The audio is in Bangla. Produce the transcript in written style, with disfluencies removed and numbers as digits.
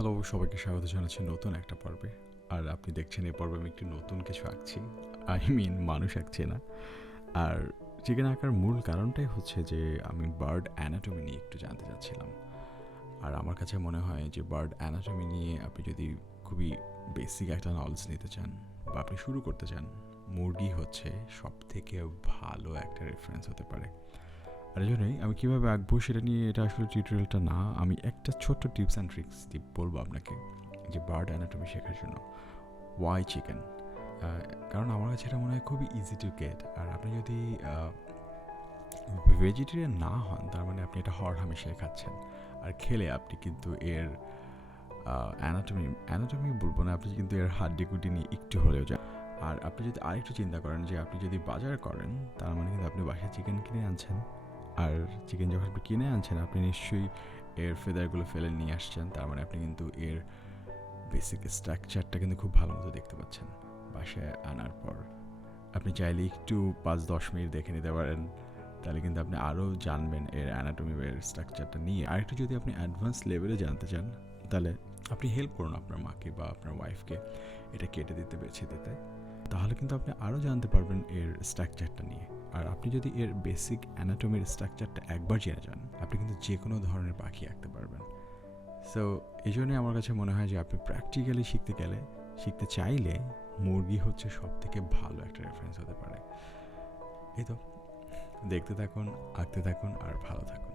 হ্যালো, সবাইকে স্বাগত জানাচ্ছি নতুন একটা পর্বে। আর আপনি দেখছেন এই পর্বে আমি একটি নতুন কিছু আঁকছি। মানুষ আঁকছি না। আর চিকেন আঁকার মূল কারণটাই হচ্ছে যে আমি বার্ড অ্যানাটমি নিয়ে একটু জানতে চাচ্ছিলাম। আর আমার কাছে মনে হয় যে বার্ড অ্যানাটমি নিয়ে আপনি যদি খুবই বেসিক একটা নলেজ নিতে চান বা আপনি শুরু করতে চান, মুরগি হচ্ছে সবথেকে ভালো একটা রেফারেন্স হতে পারে। আর এই জন্যই আমি কীভাবে আঁকবো সেটা নিয়ে, এটা আসলে টিউটোরিয়ালটা না, আমি একটা ছোট্ট টিপস অ্যান্ড ট্রিক্স বলবো আপনাকে যে বার্ড অ্যানাটমি শেখার জন্য। Why chicken? কারণ আমার কাছে এটা মনে হয় খুবই ইজি টু গেট। আর আপনি যদি ভেজিটেরিয়ান না হন, তার মানে আপনি এটা হরহামেশাই খাচ্ছেন। আর খেলে আপনি কিন্তু এর অ্যানাটমি বলবো না, আপনি কিন্তু এর হাড্ডি কুটি নিয়ে একটু হলেও যান। আর আপনি যদি আরেকটু চিন্তা করেন যে আপনি যদি বাজার করেন, তার মানে কিন্তু আপনি বাসায় চিকেন কিনে আনছেন। আর চিকেন যখন আপনি কিনে আনছেন, আপনি নিশ্চয়ই এর ফেদারগুলো ফেলে নিয়ে আসছেন। তার মানে আপনি কিন্তু এর বেসিক স্ট্রাকচারটা কিন্তু খুব ভালো মতো দেখতে পাচ্ছেন। বাসায় আনার পর আপনি চাইলে একটু 5-10 মিনিট দেখে নিতে পারেন, তাহলে কিন্তু আপনি আরও জানবেন এর অ্যানাটমি বা এর স্ট্রাকচারটা নিয়ে। আরেকটু যদি আপনি অ্যাডভান্স লেভেলে জানতে চান, তাহলে আপনি হেল্প করুন আপনার মাকে বা আপনার ওয়াইফকে এটা কেটে দিতে, বেছে দিতে। তাহলে কিন্তু আপনি আরও জানতে পারবেন এর স্ট্রাকচারটা নিয়ে। আর আপনি যদি এর বেসিক অ্যানাটমির স্ট্রাকচারটা একবার জেনে যান, আপনি কিন্তু যে কোনো ধরনের পাখি আঁকতে পারবেন। সো এই জন্যই আমার কাছে মনে হয় যে আপনি প্র্যাকটিক্যালি শিখতে চাইলে মুরগি হচ্ছে সব থেকে ভালো একটা রেফারেন্স হতে পারে। এই তো, দেখতে থাকুন, আঁকতে থাকুন আর ভালো থাকুন।